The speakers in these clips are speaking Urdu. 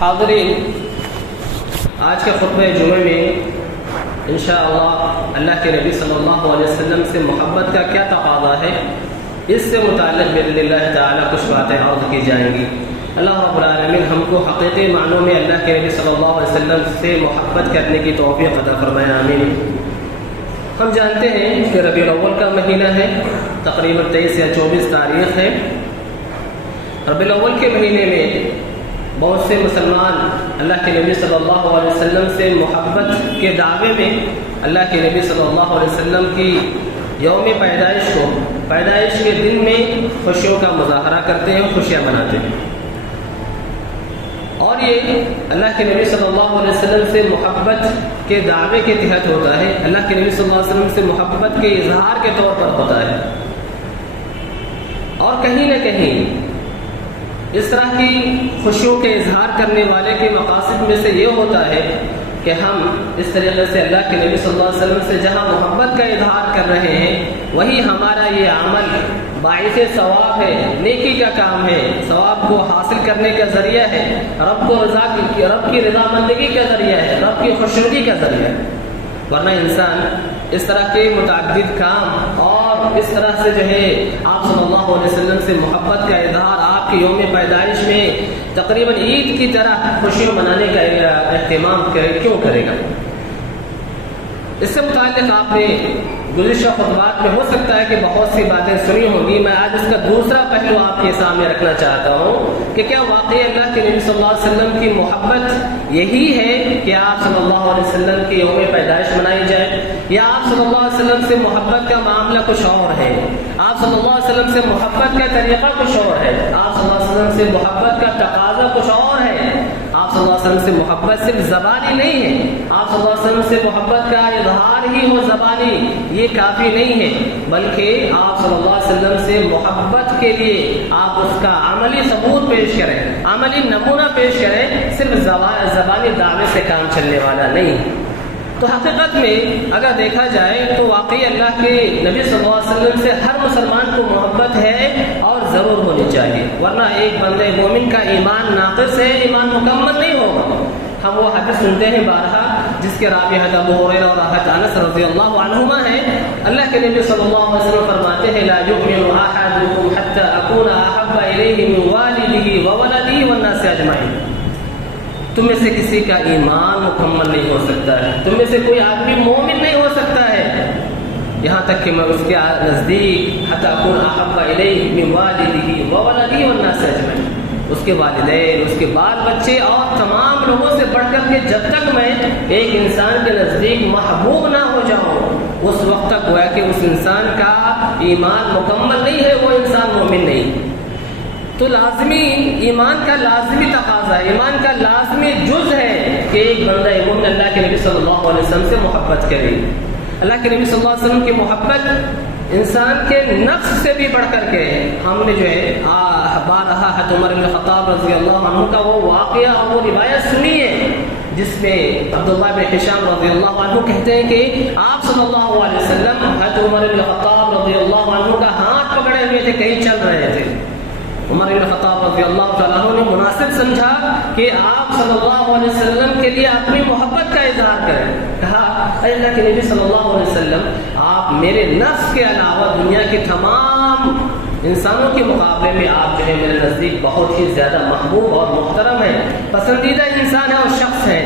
حاضرین، آج کے خطبہ جمعہ میں انشاءاللہ اللہ کے نبی صلی اللہ علیہ وسلم سے محبت کا کیا تقاضا ہے، اس سے متعلق باذن اللہ تعالی کچھ باتیں عرض کی جائیں گی۔ اللہ رب العالمین ہم کو حقیقی معنوں میں اللہ کے نبی صلی اللہ علیہ وسلم سے محبت کرنے کی توفیق عطا فرمائے، آمین۔ ہم جانتے ہیں کہ ربیع الاول کا مہینہ ہے، تقریباً 23 یا 24 تاریخ ہے۔ ربیع الاول کے مہینے میں بہت سے مسلمان اللہ کے نبی صلی اللہ علیہ وسلم سے محبت کے دعوے میں اللہ کے نبی صلی اللہ علیہ وسلم کی یوم پیدائش کے دن میں خوشیوں کا مظاہرہ کرتے ہیں، خوشیاں مناتے ہیں، اور یہ اللہ کے نبی صلی اللہ علیہ وسلم سے محبت کے دعوے کے تحت ہوتا ہے، اللہ کے نبی صلی اللہ علیہ وسلم سے محبت کے اظہار کے طور پر ہوتا ہے۔ اور کہیں نہ کہیں اس طرح کی خوشیوں کے اظہار کرنے والے کے مقاصد میں سے یہ ہوتا ہے کہ ہم اس طریقے سے اللہ کے نبی صلی اللہ علیہ وسلم سے جہاں محبت کا اظہار کر رہے ہیں، وہی ہمارا یہ عمل باعث ثواب ہے، نیکی کا کام ہے، ثواب کو حاصل کرنے کا ذریعہ ہے، رب کی رضامندگی کا ذریعہ ہے، رب کی خوشنودی کا ذریعہ ہے۔ ورنہ انسان اس طرح کے متعدد کام اور اس طرح سے جو ہے آپ صلی اللہ علیہ وسلم سے محبت کا اظہار آپ کی یوم پیدائش میں تقریباً عید کی طرح خوشیاں منانے کا اہتمام کیوں کرے گا؟ اس سے متعلق آپ نے گزشتہ خطبات میں ہو سکتا ہے کہ بہت سی باتیں سنی ہوں گی۔ میں آج اس کا دوسرا پہلو آپ کے سامنے رکھنا چاہتا ہوں کہ کیا واقعی اللہ کے نبی صلی اللہ علیہ وسلم کی محبت یہی ہے کہ آپ صلی اللہ علیہ وسلم کی یوم پیدائش منائی جائے، یا آپ صلی اللہ علیہ وسلم سے محبت کا معاملہ کچھ اور ہے، آپ صلی اللہ علیہ وسلم سے محبت کا طریقہ کچھ اور ہے، آپ صلی اللہ علیہ وسلم سے محبت کا تقاضا کچھ اور ہے، آپ صلی اللہ علیہ وسلم سے محبت صرف زبانی نہیں ہے، آپ صلی اللہ علیہ وسلم سے محبت کا اظہار ہی ہو زبانی یہ کافی نہیں ہے، بلکہ آپ صلی اللہ علیہ وسلم سے محبت کے لیے آپ اس کا عملی ثبوت پیش کریں، عملی نمونہ پیش کریں، صرف زبانی دعوے سے کام چلنے والا نہیں۔ تو حقیقت میں اگر دیکھا جائے تو واقعی اللہ کے نبی صلی اللہ علیہ وسلم سے ہر مسلمان کو محبت ہے اور ضرور ہونی چاہیے، ورنہ ایک بندے مومن کا ایمان ناقص ہے، ایمان مکمل نہیں ہوگا۔ ہم وہ حدیث سنتے ہیں بارہا جس کے راوی حضرت ابو ہریرہ اور حضرت انس رضی اللہ عنہما ہیں، اللہ کے نبی صلی اللہ علیہ وسلم فرماتے ہیں لا یؤمن احدکم حتی اکون احب الیہ من والدہ وولدہ والناس اجمعین۔ تم میں سے کسی کا ایمان مکمل نہیں ہو سکتا ہے، تم میں سے کوئی آدمی مومن نہیں ہو سکتا ہے یہاں تک کہ میں اس کے نزدیک حتی اکون احب الیہ من والدہ وولدہ والناس اجمعین، اس کے والدین، اس کے بال بچے اور تمام لوگوں سے بڑھ کر کے جب تک میں ایک انسان کے نزدیک محبوب نہ ہو جاؤں اس وقت تک گویا کہ اس انسان کا ایمان مکمل نہیں ہے، وہ انسان مومن نہیں۔ تو لازمی ایمان کا لازمی تقاضا، ایمان کا لازمی جز ہے کہ ایک بندہ مومن اللہ کے نبی صلی اللہ علیہ وسلم سے محبت کرے۔ اللہ کے نبی صلی اللہ علیہ وسلم کی محبت انسان کے نفس سے بھی بڑھ کر کے، ہم نے جو ہے بارہا حضرت عمر بن خطاب رضی اللہ عنہ کا وہ واقعہ اور وہ روایت سنی ہے جس میں عبداللہ بن حشام رضی اللہ عنہ کہتے ہیں کہ آپ صلی اللہ علیہ وسلم حضرت عمر بن خطاب رضی اللہ عنہ کا ہاتھ پکڑے ہوئے تھے، کہیں چل رہے تھے۔ عمر بن خطاب رضی اللہ تعالیٰ عنہ نے مناسب سمجھا کہ آپ صلی اللہ علیہ وسلم کے لیے اپنی محبت کا اظہار کریں، کہا اے اللہ کے نبی صلی اللہ علیہ وسلم آپ میرے نفس کے علاوہ دنیا کے تمام انسانوں کے مقابلے میں آپ جو ہے میرے نزدیک بہت ہی زیادہ محبوب اور محترم ہیں، پسندیدہ انسان ہے اور شخص ہے۔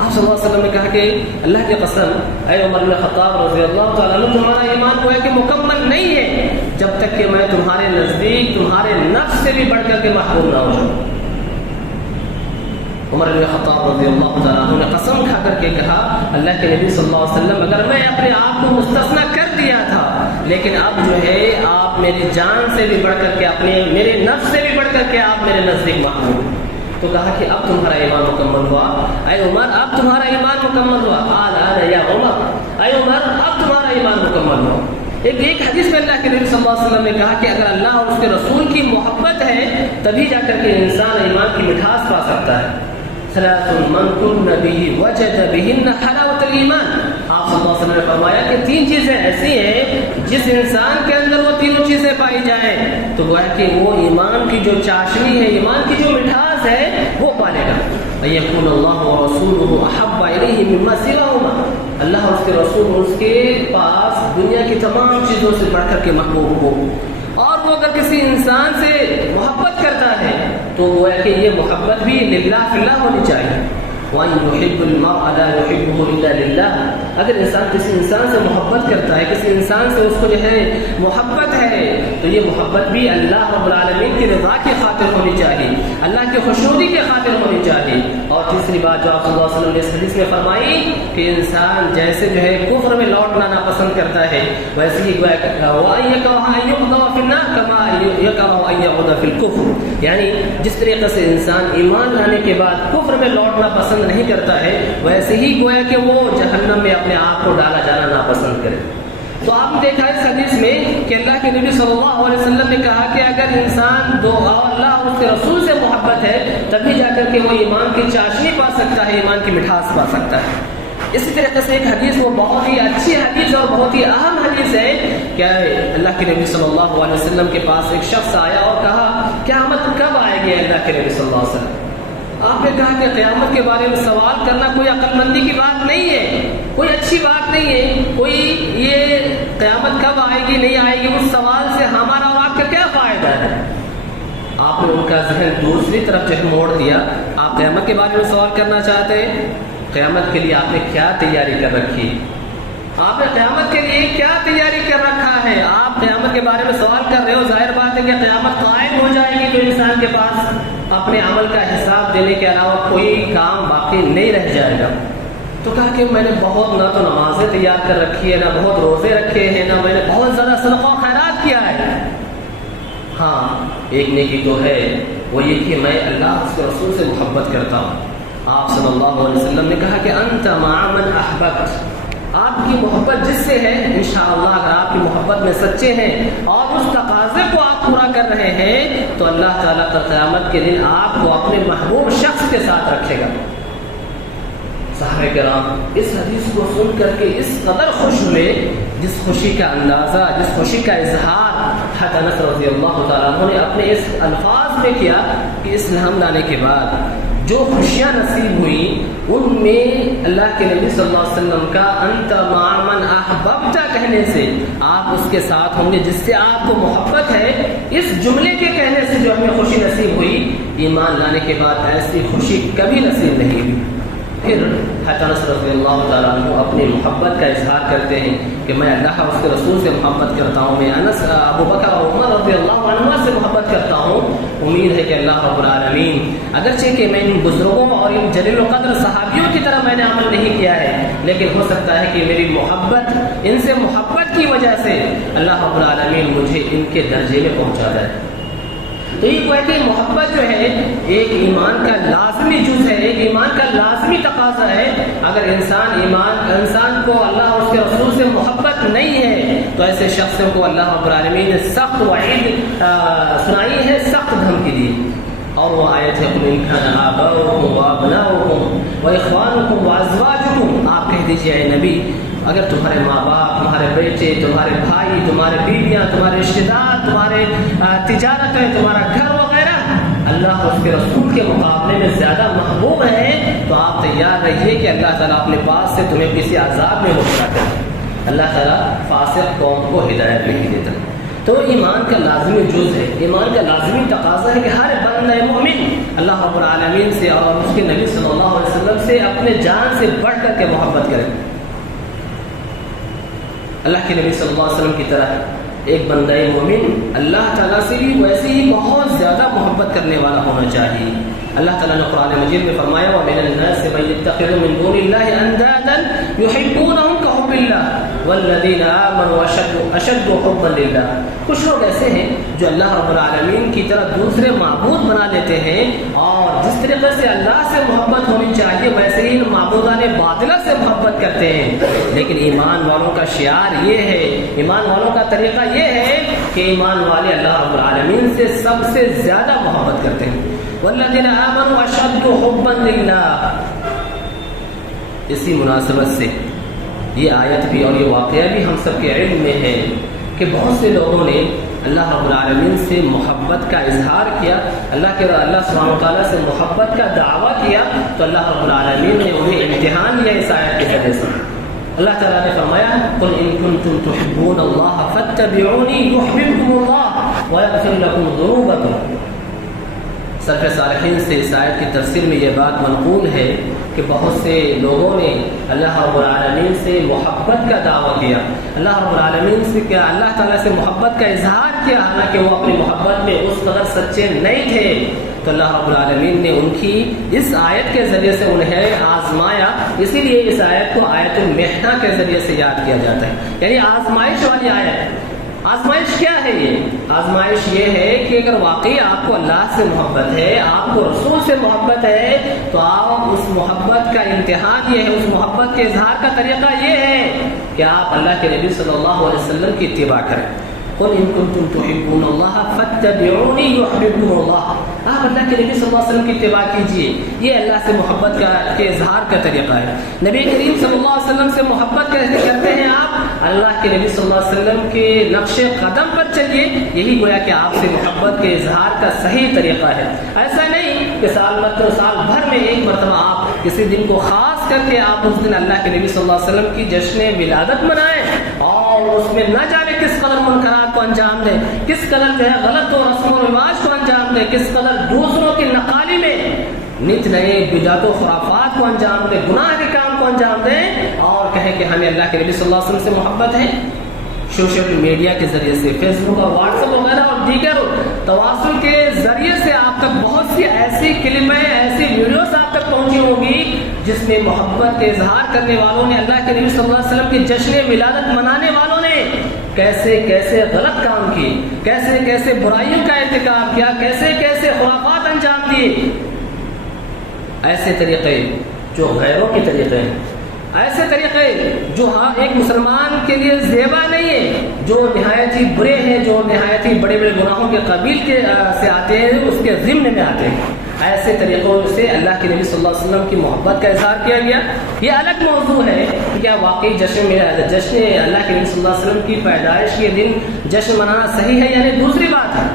آپ صلی اللہ علیہ وسلم نے کہا کہ اللہ کی قسم اے عمر بن خطاب رضی اللہ تعالیٰ عنہ تمہارا ایمان کو ہے کہ مکمل نہیں ہے جب تک کہ میں تمہارے نزدیک تمہارے نفس سے بھی بڑھ کر کے محبوب نہ ہو جاؤں۔ عمر بن خطاب رضی اللہ تعالیٰ عنہ نے قسم کھا کر کے کہا اللہ کے نبی صلی اللہ علیہ وسلم اگر میں اپنے آپ کو مستثنی کر دیا تھا لیکن اب جو ہے آپ میری جان سے بھی بڑھ کر کے اپنے میرے نفس سے بھی بڑھ کر کے آپ میرے نزدیک محبوب۔ تو کہا کہ اب تمہارا ایمان مکمل ہوا اے عمر، اب تمہارا ایمان مکمل ہوا، آل یا عمر، اے عمر اب تمہارا ایمان مکمل ہوا۔ ایک حدیث میں اللہ کے نبی صلی اللہ علیہ وسلم نے کہا کہ اگر اللہ اور اس کے رسول کی محبت ہے تبھی جا کر کے انسان ایمان کی مٹھاس پا سکتا ہے۔ ثلاث من كن به وجد بهن حلاوة الایمان، آپ صلی اللہ علیہ وسلم نے فرمایا کہ تین چیزیں ایسی ہیں جس انسان کے اندر وہ تینوں چیزیں پائی جائیں تو وہ ہے کہ وہ ایمان کی جو چاشنی ہے، ایمان کی جو مٹھاس ہے وہ پالے گا۔ ان یکون اللہ ورسولہ احب الیہ مما سواہما، اللہ اور اس کے رسول اس کے پاس دنیا کی تمام چیزوں سے بڑھ کر کے محبوب ہو. اور وہ اگر کسی انسان سے محبت کرتا ہے تو وہ ہے کہ یہ محبت بھی للہ فی اللہ ہونی چاہیے. وَأَن يُحِبُّ الْمَرْءَ لَا يُحِبُّهُ إِلَّا لِلَّهِ، اگر انسان کسی انسان سے محبت کرتا ہے، کسی انسان سے اس کو جو ہے محبت ہے، تو یہ محبت بھی اللہ رب العالمین کی رضا کی خاطر ہونی چاہیے، اللہ کی خوشنودی کی خاطر ہونی چاہیے. اور تیسری بات جو آپ صلی اللہ علیہ وسلم نے اس حدیث میں فرمائی کہ انسان جیسے جو ہے کفر میں لوٹنا ناپسند کرتا ہے، ویسے ہی وَأَن يَكْرَهَ أَن يُقْذَفَ فِي النَّارِ كَمَا يَكْرَهُ أَن يَعُودَ فِي الْكُفْرِ، یعنی جس طریقے سے انسان ایمان لانے کے بعد کفر میں لوٹنا پسند نہیں کرتا ہے، ویسے ہی گویا کہ وہ جہنم میں اپنے آپ کو ڈالا جانا ناپسند کرے. تو آپ نے دیکھا اس حدیث میں کہ اللہ کے نبی صلی اللہ علیہ وسلم نے کہا کہ اگر انسان اللہ اور اس کے رسول سے محبت ہے تبھی جا کر کے وہ ایمان کی چاشنی پا سکتا ہے، ایمان کی مٹھاس پا سکتا ہے. اسی طریقے سے ایک حدیث وہ بہت ہی اچھی حدیث اور بہت ہی اہم حدیث ہے کہ اللہ کے نبی صلی اللہ علیہ وسلم کے پاس ایک شخص آیا اور کہا قیامت کب آئے گی اللہ کے نبی صلی اللہ علیہ وسلم. آپ نے کہا کہ قیامت کے بارے میں سوال کرنا کوئی عقل مندی کی بات نہیں ہے، کوئی اچھی بات نہیں ہے، کوئی یہ قیامت کب آئے گی نہیں آئے گی اس سوال سے ہمارا اور آپ کا کیا فائدہ ہے. آپ نے ان کا ذہن دوسری طرف جو موڑ دیا. آپ قیامت کے بارے میں سوال کرنا چاہتے ہیں، قیامت کے لیے آپ نے کیا تیاری کر رکھی؟ آپ نے قیامت کے لیے کیا تیاری کر رکھا ہے؟ آپ قیامت کے بارے میں سوال کر رہے ہو، ظاہر بات ہے کہ قیامت قائم ہو جائے گی تو انسان کے پاس اپنے عمل کا حساب دینے کے علاوہ کوئی کام باقی نہیں رہ جائے گا. تو کہا کہ میں نے بہت نہ تو نمازیں تیار کر رکھی ہے، نہ بہت روزے رکھے ہیں، نہ میں نے بہت زیادہ صدقہ و خیرات کیا ہے. ہاں ایک نیکی تو ہے، وہ یہ کہ میں اللہ اس کے رسول سے محبت کرتا ہوں. آپ صلی اللہ علیہ وسلم نے کہا کہ انت مع من احببت، آپ کی محبت جس سے ہے انشاءاللہ اگر آپ کی محبت میں سچے ہیں اور اس تقاضے کو آپ پورا کر رہے ہیں تو اللہ تعالیٰ کا قیامت کے دن آپ کو اپنے محبوب شخص کے ساتھ رکھے گا. صحابہ کرام اس حدیث کو سن کر کے اس قدر خوش ہوئے، جس خوشی کا اندازہ، جس خوشی کا اظہار حضرت انس رضی اللہ تعالیٰ عنہ نے اپنے اس الفاظ میں کیا کہ اسلام لانے کے بعد جو خوشیاں نصیب ہوئی ان میں اللہ کے نبی صلی اللہ علیہ وسلم کا انت مع من احببت کہنے سے آپ اس کے ساتھ ہوں گے جس سے آپ کو محبت ہے، اس جملے کے کہنے سے جو ہمیں خوشی نصیب ہوئی، ایمان لانے کے بعد ایسی خوشی کبھی نصیب نہیں ہوئی. پھر حضرت انس رضی اللہ تعالیٰ عنہ اپنی محبت کا اظہار کرتے ہیں کہ میں اللہ اور اس کے رسول سے محبت کرتا ہوں، میں ابو بکر اور عمر رضی اللہ عنہ سے محبت کرتا ہوں. امید ہے کہ اللہ رب العالمین اگرچہ کہ میں ان بزرگوں اور ان جلیل القدر صحابیوں کی طرح میں نے عمل نہیں کیا ہے، لیکن ہو سکتا ہے کہ میری محبت، ان سے محبت کی وجہ سے اللہ رب العالمین مجھے ان کے درجے میں پہنچا جائے. تو یہ کوئی کہ محبت جو ہے ایک ایمان کا لازمی جز ہے، ایک ایمان کا لازمی تقاضا ہے. اگر انسان کو اللہ اور اس کے رسول سے محبت نہیں ہے تو ایسے شخص کو اللہ رب العالمین نے سخت وعید سنائی ہے، سخت دھمکی دی. اور وہ آیت ہے قل ان کان آباؤکم وابناؤکم واخوانکم وازواجکم، آپ کہہ دیجئے اے نبی اگر تمہارے ماں باپ، تمہارے بیٹے، تمہارے بھائی، تمہارے بیویاں، تمہارے رشتے دار، تمہارے تجارتیں، تمہارا گھر وغیرہ اللہ اور اس کے رسول کے مقابلے میں زیادہ محبوب ہیں تو آپ تیار رہیے کہ اللہ تعالیٰ اپنے پاس سے تمہیں کسی عذاب میں مبتلا کرے. اللہ تعالیٰ فاسق قوم کو ہدایت نہیں دیتا. تو ایمان کا لازمی جز ہے، ایمان کا لازمی تقاضا ہے کہ ہر بندہ مومن اللہ رب العالمین سے اور اس کے نبی صلی اللہ علیہ وسلم سے اپنے جان سے بڑھ کر کے محبت کرے. اللہ کے نبی صلی اللہ علیہ وسلم کی طرح ایک بندہ مومن اللہ تعالیٰ سے بھی ویسے ہی بہت زیادہ محبت کرنے والا ہونا چاہیے. اللہ تعالیٰ نے قرآن مجید میں فرمایا وَمِنَ النَّاسِ مَن يَتَّخِذُ مِن دُونِ اللَّهِ أَندَادًا يُحِبُّونَهُمْ كَحُبِّ اللَّهِ وَالَّذِينَ آمَنُوا أَشَدُّ حُبًّا لِلَّهِ. کچھ لوگ ایسے ہیں جو اللہ رب العالمین کی طرح دوسرے معبود بنا لیتے ہیں اور جس طریقے سے اللہ سے محبت ہونی چاہیے ویسے ہی معبودان باطلہ سے محبت کرتے ہیں. لیکن ایمان والوں کا شعار یہ ہے، ایمان والوں کا طریقہ یہ ہے کہ ایمان والے اللہ رب العالمین سے سب سے زیادہ محبت کرتے ہیں. والذین آمنوا اشد حبا للہ. اسی مناسبت سے یہ آیت بھی اور یہ واقعہ بھی ہم سب کے علم میں ہے کہ بہت سے لوگوں نے اللہ رب العالمین سے محبت کا اظہار کیا، اللہ سبحانہ و تعالیٰ سے محبت کا دعویٰ کیا، تو اللہ رب العالمین نے انہیں امتحان لیا اس آیت کے ذریعے سے۔ اللہ تعالیٰ نے فرمایا قل ان کنتم تحبون اللہ فاتبعونی یحببکم اللہ ویغفر لکم ذنوبکم۔ سلف صالحین سے اس آیت کی تفسیر میں یہ بات منقول ہے کہ بہت سے لوگوں نے اللہ رب العالمین سے محبت کا دعویٰ کیا، اللہ رب العالمین سے کیا اللہ تعالیٰ سے محبت کا اظہار کیا، حالانکہ وہ اپنی محبت میں اس قدر سچے نہیں تھے، تو اللہ رب العالمین نے ان کی اس آیت کے ذریعے سے انہیں آزمایا۔ اسی لیے اس آیت کو آیت المحنہ کے ذریعے سے یاد کیا جاتا ہے، یعنی آزمائش والی آیت۔ آزمائش کیا ہے یہ؟ آزمائش یہ ہے کہ اگر واقعی آپ کو اللہ سے محبت ہے، آپ کو رسول سے محبت ہے، تو آپ اس محبت کا امتحان یہ ہے، اس محبت کے اظہار کا طریقہ یہ ہے کہ آپ اللہ کے نبی صلی اللہ علیہ وسلم کی اتباع کریں۔ قل ان کنتم تحبون اللہ فاتبعونی یحببکم اللہ، آپ اللہ کے نبی صلی اللہ علیہ وسلم کی اتباع کیجیے، یہ اللہ سے محبت کے اظہار کا طریقہ ہے۔ نبی کریم صلی اللہ علیہ وسلم سے محبت کیسے کرتے ہیں آپ؟ اللہ کے نبی صلی اللہ علیہ وسلم کے نقش قدم پر چلیے، یہی گویا کہ آپ سے محبت کے اظہار کا صحیح طریقہ ہے۔ ایسا نہیں کہ سال بھر میں ایک مرتبہ آپ کسی دن کو خاص کر کے آپ اس دن اللہ کے نبی صلی اللہ علیہ وسلم کی جشن ولادت منائیں اور اس میں نہ جانے کس قدر منکرات کو انجام دیں، کس قدر جو ہے غلط و رسم و رواج کو انجام دیں، کس قدر دوسروں کی نقالی میں نت نئے بدعت و خرافات کو انجام دیں، گناہ کے کام کو انجام دیں اور کہیں کہ ہمیں اللہ کے نبی صلی اللہ علیہ وسلم سے محبت ہے۔ سوشل میڈیا کے ذریعے سے، فیس بک اور واٹس ایپ وغیرہ اور دیگر تواصل کے ذریعے سے آپ تک بہت سی ایسی کلمیں، ایسی ویڈیوز آپ تک پہنچی ہوگی جس میں محبت کے اظہار کرنے والوں نے، اللہ کے نبی صلی اللہ علیہ وسلم کی جشن ولادت منانے والوں نے کیسے کیسے غلط کام کیے، کیسے کیسے برائیوں کا ارتکاب کیا، کیسے کیسے خرافات انجام دیے۔ ایسے طریقے جو غیروں کے طریقے ہیں، ایسے طریقے جو ایک مسلمان کے لیے زیبا نہیں ہے، جو نہایت ہی برے ہیں، جو نہایت ہی بڑے بڑے گناہوں کے قبیل سے آتے ہیں، اس کے ضمن میں آتے ہیں، ایسے طریقوں سے اللہ کے نبی صلی اللہ علیہ وسلم کی محبت کا اظہار کیا گیا۔ یہ الگ موضوع ہے کہ کیا واقعی جشن اللہ کے نبی صلی اللہ علیہ وسلم کی پیدائش کے دن جشن منانا صحیح ہے، یعنی دوسری بات ہے۔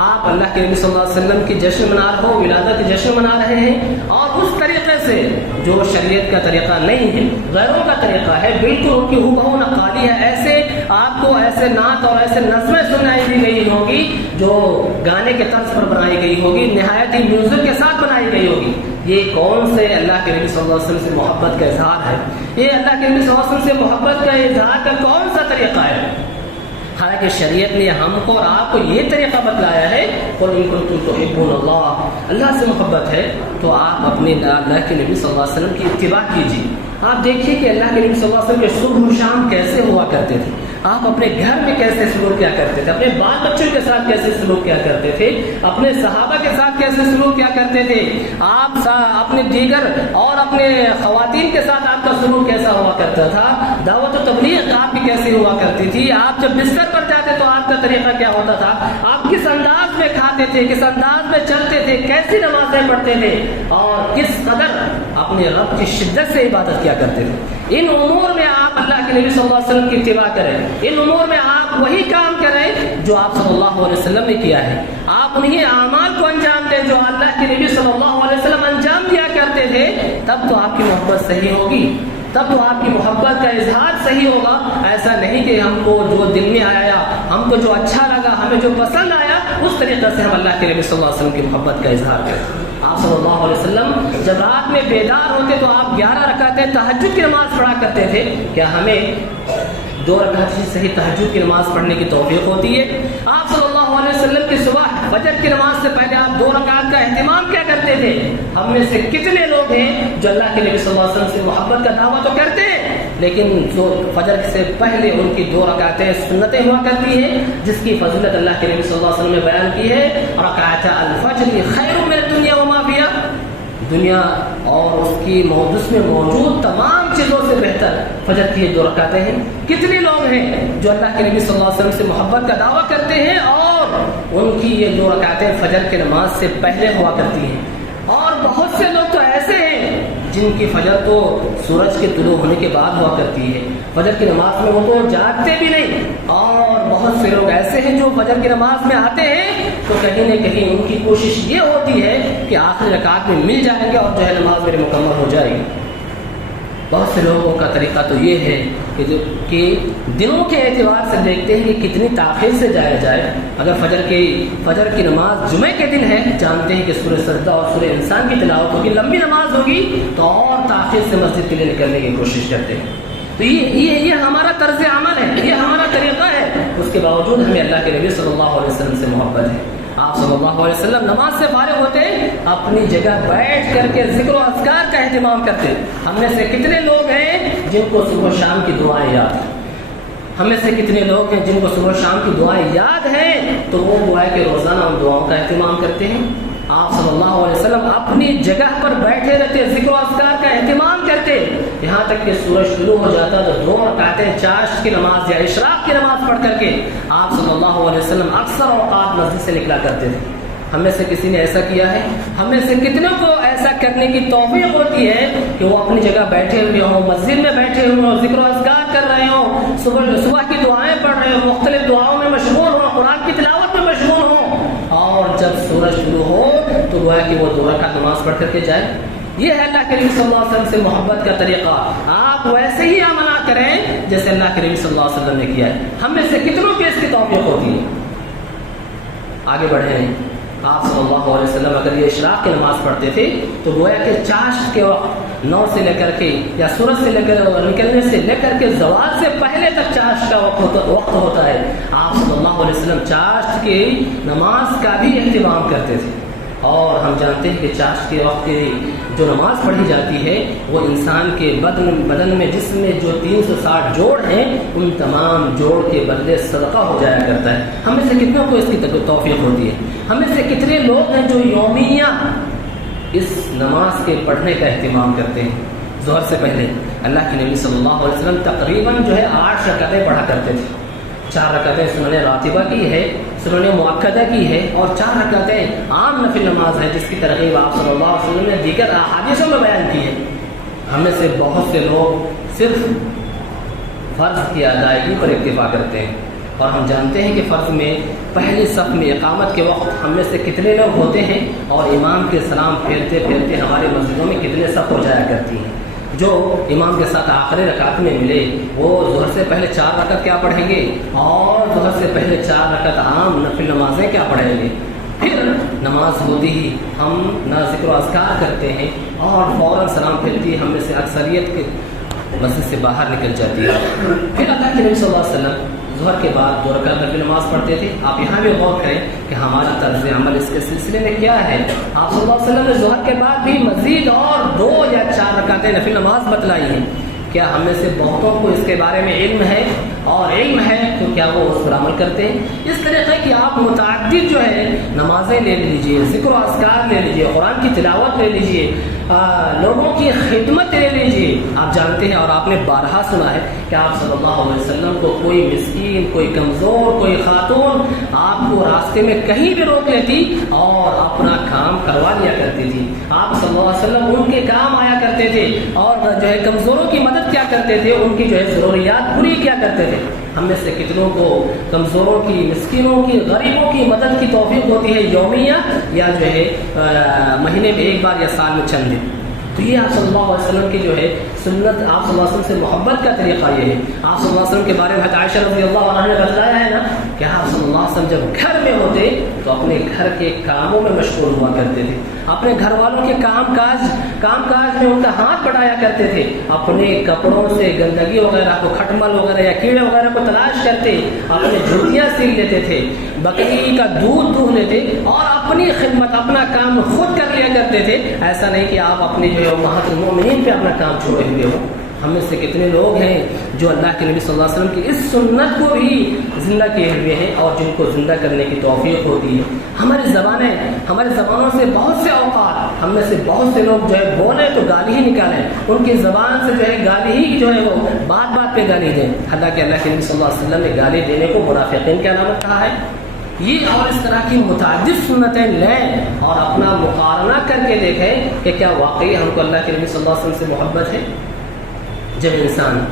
آپ اللہ کے نبی صلی اللہ علیہ وسلم کی جشن منا رہے ہو، ولادت کی جشن منا رہے ہیں اور اس طریقے سے جو شریعت کا طریقہ نہیں ہے، غیروں کا طریقہ ہے، بالکل ان کی ہو نقالی ہے، ایسے آپ کو ایسے نعت اور ایسے نظمیں سنائی دی گئی ہوگی جو گانے کے طرز پر بنائی گئی ہوگی، نہایت ہی میوزک کے ساتھ بنائی گئی ہوگی۔ یہ کون سے اللہ کے نبی صلی اللہ علیہ وسلم سے محبت کا اظہار ہے؟ یہ اللہ کے نبی صلی اللہ علیہ وسلم سے محبت کا اظہار کا کون سا طریقہ ہے؟ حالانکہ شریعت نے ہم کو اور آپ کو یہ طریقہ بتلایا ہے، قل ان کنتم تحبون اللہ، اللہ سے محبت ہے تو آپ اپنے اللہ کے نبی صلی اللہ علیہ وسلم کی اتباع کیجیے۔ آپ دیکھیے کہ اللہ کے نبی صلی اللہ علیہ وسلم کے صبح و شام کیسے ہوا کرتے تھے، آپ اپنے گھر میں کیسے سلوک کیا کرتے تھے، اپنے بال بچوں کے ساتھ کیسے سلوک کیا کرتے تھے، اپنے صحابہ کے ساتھ کیسے سلوک کیا کرتے تھے، آپ اپنے دیگر اور اپنے خواتین کے ساتھ آپ کا سلوک کیسا ہوا کرتا تھا، دعوت و تبلیغ آپ کی کیسی ہوا کرتی تھی، آپ جب بستر پر جاتے تو آپ کا طریقہ کیا ہوتا تھا، آپ کس انداز میں کھاتے تھے، کس انداز میں چلتے تھے، کیسی نمازیں پڑھتے تھے اور کس قدر اپنے رب کی شدت سے عبادت کیا کرتے تھے۔ ان امور میں آپ اللہ کے نبی صلی اللہ علیہ وسلم کی اتباع کریں، ان امور میں آپ وہی کام کریں جو آپ صلی اللہ علیہ وسلم نے کیا ہے، آپ انہیں اعمال کو انجام دیں جو اللہ کے نبی صلی اللہ علیہ وسلم انجام دیا کرتے تھے، تب تو آپ کی محبت صحیح ہوگی، تب تو آپ کی محبت کا اظہار صحیح ہوگا۔ ایسا نہیں کہ ہم کو جو دل میں آیا، ہم کو جو اچھا لگا، ہمیں جو پسند آیا، اس طریقے سے ہم اللہ کے نبی صلی اللہ علیہ وسلم کی محبت کا اظہار کریں۔ آپ صلی اللہ علیہ وسلم جب رات میں بیدار ہوتے تو آپ 11 رکعتیں تہجد کی نماز پڑھا کرتے تھے۔ کیا ہمیں 2 رکعت صحیح تہجد کی نماز پڑھنے کی توفیق ہوتی ہے؟ آپ صلی اللہ علیہ وسلم کی صبح فجر کی نماز سے پہلے آپ 2 رکعت کا اہتمام کیا کرتے تھے؟ ہم میں سے کتنے لوگ ہیں جو اللہ کے نبی صلی اللہ علیہ وسلم سے محبت کا دعویٰ تو کرتے ہیں لیکن جو فجر سے پہلے ان کی 2 رکعتیں سنتیں ہوا کرتی ہیں، جس کی فضیلت اللہ کے نبی صلی اللہ علیہ وسلم نے بیان کی ہے، رکعت الفجر خیر من الدنیا وما فیہا، دنیا اور اس میں موجود تمام چیزوں سے بہتر فجر کی 2 رکعتیں ہیں۔ کتنے لوگ ہیں جو اللہ کے نبی صلی اللہ علیہ وسلم سے محبت کا دعویٰ کرتے ہیں اور ان کی یہ 2 رکعتیں فجر کی نماز سے پہلے ہوا کرتی ہیں، اور بہت سے لوگ تو ایسے ہیں جن کی فجر تو سورج کے طلوع ہونے کے بعد ہوا کرتی ہے، فجر کی نماز میں وہ تو جاگتے بھی نہیں، اور بہت سے لوگ ایسے ہیں جو فجر کی نماز میں آتے ہیں تو کہیں نہ کہیں ان کی کوشش یہ ہوتی ہے کہ آخری رکعت میں مل جائیں گے اور جو ہے نماز میری مکمل ہو جائے گی۔ بہت سے لوگوں کا طریقہ تو یہ ہے کہ دنوں کے اعتبار سے دیکھتے ہیں کہ کتنی تاخیر سے جایا جائے۔ اگر فجر کی نماز جمعے کے دن ہے، جانتے ہیں کہ سورہ سجدہ اور سورہ انسان کی تلاوت ہوگی، لمبی نماز ہوگی، تو اور تاخیر سے مسجد کے لیے نکلنے کی کوشش کرتے ہیں۔ تو یہ ہمارا طرز عمل ہے، یہ ہمارا طریقہ ہے، اس کے باوجود ہمیں اللہ کے نبی صلی اللہ علیہ وسلم سے محبت ہے۔ آپ صلی اللہ علیہ وسلم نماز سے فارغ ہوتے اپنی جگہ بیٹھ کر کے ذکر و اذکار کا اہتمام کرتے۔ ہم میں سے کتنے لوگ ہیں جن کو صبح شام کی دعائیں یاد ہیں؟ ہم میں سے کتنے لوگ ہیں جن کو صبح شام کی دعائیں یاد ہیں تو وہ دعائیں کے روزانہ ان دعاؤں کا اہتمام کرتے ہیں؟ آپ صلی اللہ علیہ وسلم اپنی جگہ پر بیٹھے رہتے، ذکر و اذکار کا اہتمام کرتے، یہاں تک کہ سورج شروع ہو جاتا تو 2 رکعتیں چاشت کی نماز یا اشراق کی نماز پڑھ کر کے آپ صلی اللہ علیہ وسلم اکثر اوقات مسجد سے نکلا کرتے تھے۔ ہم میں سے کسی نے ایسا کیا ہے؟ ہم میں سے کتنوں کو ایسا کرنے کی توفیق ہوتی ہے کہ وہ اپنی جگہ بیٹھے ہوئے ہوں، مسجد میں بیٹھے ہوئے ہوں، ذکر و اذکار کر رہے ہوں، صبح کی دعائیں پڑھ رہے ہوں، مختلف دعاؤں میں مشغول ہوں، قرآن کی تلاوت میں مشغول ہوں، اور جب سورج شروع ہو تو گویا کہ وہ 2 رکعت نماز پڑھ کر کے جائے؟ یہ ہے اللہ کے نبی صلی اللہ علیہ وسلم سے محبت کا طریقہ۔ آپ ویسے ہی عمل کریں جیسے اللہ کے نبی صلی اللہ علیہ وسلم نے کیا ہے۔ ہم میں سے کتنوں کی اس کی توفیق ہوتی ہے؟ آگے بڑھیں۔ آپ صلی اللہ علیہ وسلم اگر یہ اشراق کی نماز پڑھتے تھے تو گویا کہ چاشت کے وقت 9 سے لے کر کے یا سورج سے لے کر نکلنے سے لے کر کے زوال سے پہلے تک چاشت کا وقت ہوتا ہے۔ آپ صلی اللہ علیہ وسلم چاشت کی نماز کا بھی اہتمام کرتے تھے، اور ہم جانتے ہیں کہ چاشت کے وقت کی جو نماز پڑھی جاتی ہے وہ انسان کے بدن میں جسم میں جو 360 جوڑ ہیں ان تمام جوڑ کے بدلے صدقہ ہو جایا کرتا ہے۔ ہم میں سے کتنوں کو اس کی توفیق ہوتی ہے؟ ہم میں سے کتنے لوگ ہیں جو یومیہ اس نماز کے پڑھنے کا اہتمام کرتے ہیں؟ ظہر سے پہلے اللہ کے نبی صلی اللہ علیہ وسلم تقریباً 8 رکعتیں پڑھا کرتے تھے۔ 4 رکعتیں سنن راتبہ کی ہے، سنن مؤکدہ کی ہے، اور 4 رکعتیں عام نفل نماز ہے جس کی ترغیب آپ صلی اللہ علیہ وسلم نے دیگر احادیثوں میں بیان کی ہے۔ ہم میں سے بہت سے لوگ صرف فرض کی ادائیگی پر اکتفا کرتے ہیں، اور ہم جانتے ہیں کہ فرض میں پہلی صف میں اقامت کے وقت ہم میں سے کتنے لوگ ہوتے ہیں، اور امام کے سلام پھیرتے پھیرتے ہماری مسجدوں میں کتنے صف ہو جایا کرتی ہیں۔ جو امام کے ساتھ آخری رکعت میں ملے وہ ظہر سے پہلے 4 رکعت کیا پڑھیں گے، اور ظہر سے پہلے 4 رکعت عام نفل نمازیں کیا پڑھیں گے۔ پھر نماز ہوتی ہی ہم نہ ذکر و اذکار کرتے ہیں اور فوراً سلام پھیرتی ہے، ہم میں سے اکثریت کے مسجد سے باہر نکل جاتی ہے۔ پھر اللہ کے نبی صلی اللہ علیہ وسلم ظہر کے بعد 2 رکعت نفل نماز پڑھتے تھے۔ آپ یہاں بھی غور کریں کہ ہمارا طرز عمل اس کے سلسلے میں کیا ہے۔ آپ صلی اللہ علیہ وسلم نے ظہر کے بعد بھی مزید اور 2 یا 4 رکعتیں نفل نماز بتلائی ہیں۔ کیا ہم میں سے بہتوں کو اس کے بارے میں علم ہے؟ اور علم ہے تو کیا وہ اس پر عمل کرتے ہیں؟ اس طریقے کہ آپ متعدد جو ہے نمازیں لے لیجئے، ذکر و اذکار لے لیجئے، قرآن کی تلاوت لے لیجئے، لوگوں کی خدمت لے لیجئے۔ آپ جانتے ہیں اور آپ نے بارہا سنا ہے کہ آپ صلی اللہ علیہ وسلم کو کوئی مسکین، کوئی کمزور، کوئی خاتون آپ کو راستے میں کہیں بھی روک لیتی اور اپنا کام کروا لیا کرتی تھی۔ آپ صلی اللہ علیہ وسلم ان کے کام آیا کرتے تھے اور جو ہے کمزوروں کی مدد کیا کرتے تھے، ان کی جو ہے ضروریات پوری کیا کرتے تھے۔ ہم میں سے کتنوں کو کمزوروں کی، مسکینوں کی، غریبوں کی مدد کی توفیق ہوتی ہے یومیہ یا جو ہے مہینے میں 1 بار یا سال میں چند دن؟ تو یہ آپ صلی اللہ علیہ وسلم کی جو ہے سنت، آپ صلی اللہ علیہ وسلم سے محبت کا طریقہ یہ ہے۔ آپ صلی اللہ علیہ وسلم کے بارے میں عائشہ رضی اللہ عنہا نے بتلایا ہے نا کہ آپ صلی اللہ علیہ وسلم جب گھر میں ہوتے تو اپنے گھر کے کاموں میں مشغول ہوا کرتے تھے، اپنے گھر والوں کے کام کاج میں ان کا ہاتھ بڑھایا کرتے تھے، اپنے کپڑوں سے گندگی وغیرہ کو، کھٹمل وغیرہ یا کیڑے وغیرہ کو تلاش کرتے، اپنے جوتیاں سیل لیتے تھے، بکری کا دودھ دھو لیتے اور اپنی خدمت، اپنا کام خود کر لیا کرتے تھے۔ ایسا نہیں کہ آپ اپنی جو ہے امہات المؤمنین پہ اپنا کام چھوڑے ہوئے ہو۔ ہم میں سے کتنے لوگ ہیں جو اللہ کے نبی صلی اللہ علیہ وسلم کی اس سنت کو بھی زندہ کیے ہوئے ہیں اور جن کو زندہ کرنے کی توفیق ہوتی ہے۔ ہماری زبانوں سے بہت سے اوقات ہم میں سے بہت سے لوگ جو ہے بولیں تو گالی ہی نکالیں، ان کی زبان سے جو ہے گالی ہی جو ہے وہ بات بات پہ گالی دیں، حالانکہ اللہ کے نبی صلی اللہ علیہ وسلم نے گالی دینے کو منافقین کی علامت کہا ہے۔ یہ اور اس طرح کی متعدد سنتیں لیں اور اپنا مقارنہ کر کے دیکھیں کہ کیا واقعی ہم کو اللہ کے نبی صلی اللہ علیہ وسلم سے محبت ہے۔ جب انسان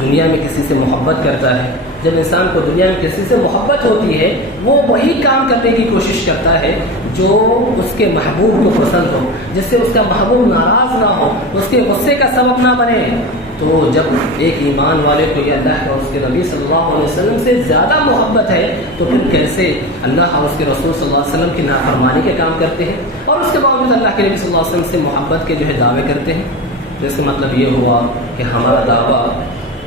دنیا میں کسی سے محبت کرتا ہے، جب انسان کو دنیا میں کسی سے محبت ہوتی ہے، وہ وہی کام کرنے کی کوشش کرتا ہے جو اس کے محبوب کو پسند ہو، جس سے اس کا محبوب ناراض نہ ہو، اس کے غصے کا سبب نہ بنے۔ تو جب ایک ایمان والے کو یہ اللہ اور اس کے نبی صلی اللہ علیہ وسلم سے زیادہ محبت ہے تو پھر کیسے اللہ اور اس کے رسول صلی اللہ علیہ وسلم کی نافرمانی کے کام کرتے ہیں اور اس کے باوجود اللہ کے نبی صلی اللہ علیہ وسلم سے محبت کے دعوے کرتے ہیں۔ تو اس کا مطلب یہ ہوا کہ ہمارا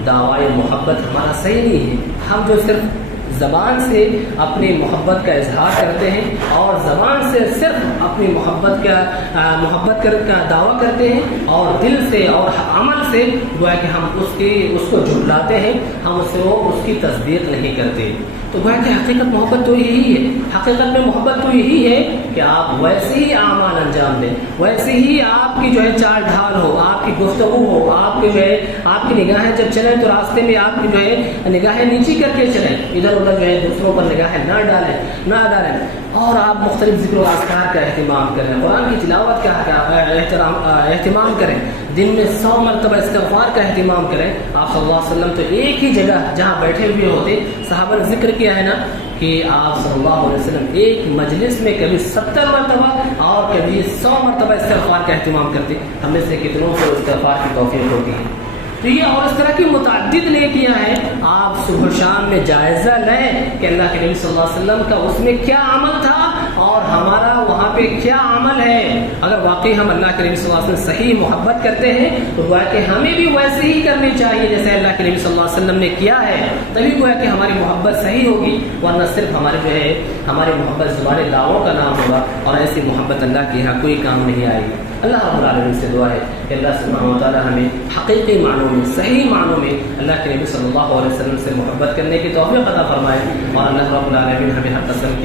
دعوی محبت ہمارا صحیح نہیں ہے۔ ہم جو صرف زبان سے اپنی محبت کا اظہار کرتے ہیں اور زبان سے صرف اپنی محبت کا دعویٰ کرتے ہیں اور دل سے اور عمل سے گویا کہ ہم اس کو جھٹلاتے ہیں، ہم اس کی تصدیق نہیں کرتے۔ تو گویا کہ حقیقت محبت تو یہی ہے، حقیقت میں محبت تو یہی ہے کہ آپ ویسے ہی اعمال انجام دیں، ویسے ہی آپ کی چال ڈھال ہو، آپ کی گفتگو ہو، آپ کی آپ کی نگاہیں جب چلیں تو راستے میں آپ کی نگاہیں نیچی کر کے چلیں، ادھر ادھر دوسروں پر نگاہیں نہ ڈالیں اور آپ مختلف ذکر و اذکار کا اہتمام کریں، قرآن کی تلاوت کا اہتمام کریں، دن میں 100 مرتبہ استغفار کا اہتمام کریں۔ آپ صلی اللہ علیہ وسلم تو ایک ہی جگہ جہاں بیٹھے ہوئے ہوتے، صحابہ نے ذکر کیا ہے نا کہ آپ صلی اللہ علیہ وسلم ایک مجلس میں کبھی 70 مرتبہ اور کبھی 100 مرتبہ استغفار کا اہتمام کرتے۔ ہمیں سے کتنوں کو استغفار کی توفیق ہوتی ہے؟ تو یہ اور اس طرح کی متعدد نیکیاں ہیں۔ آپ صبح شام میں جائزہ لیں کہ اللہ کے نبی صلی اللہ علیہ وسلم کا اس میں کیا عمل تھا اور ہمارا وہاں پہ کیا عمل ہے۔ اگر واقعی ہم اللہ کے نبی صلی اللہ علیہ وسلم صحیح محبت کرتے ہیں تو گویا کہ ہمیں بھی ویسے ہی کرنی چاہیے جیسے اللہ کے نبی صلی اللہ علیہ وسلم نے کیا ہے، تبھی گویا کہ ہماری محبت صحیح ہوگی، ورنہ صرف ہماری محبت زبان لاؤں کا نام ہوگا اور ایسی محبت اللہ کے یہاں کوئی کام نہیں آئے گی۔ اللہ رب العالمین سے دعا ہے کہ اللہ سبحانہ و تعالی ہمیں حقیقی معنوں میں، صحیح معنوں میں اللہ کے نبی صلی اللہ علیہ وسلم سے محبت کرنے کی توفیق عطا فرمائے اور اللہ رب العالمین ہمیں ہر قسم کی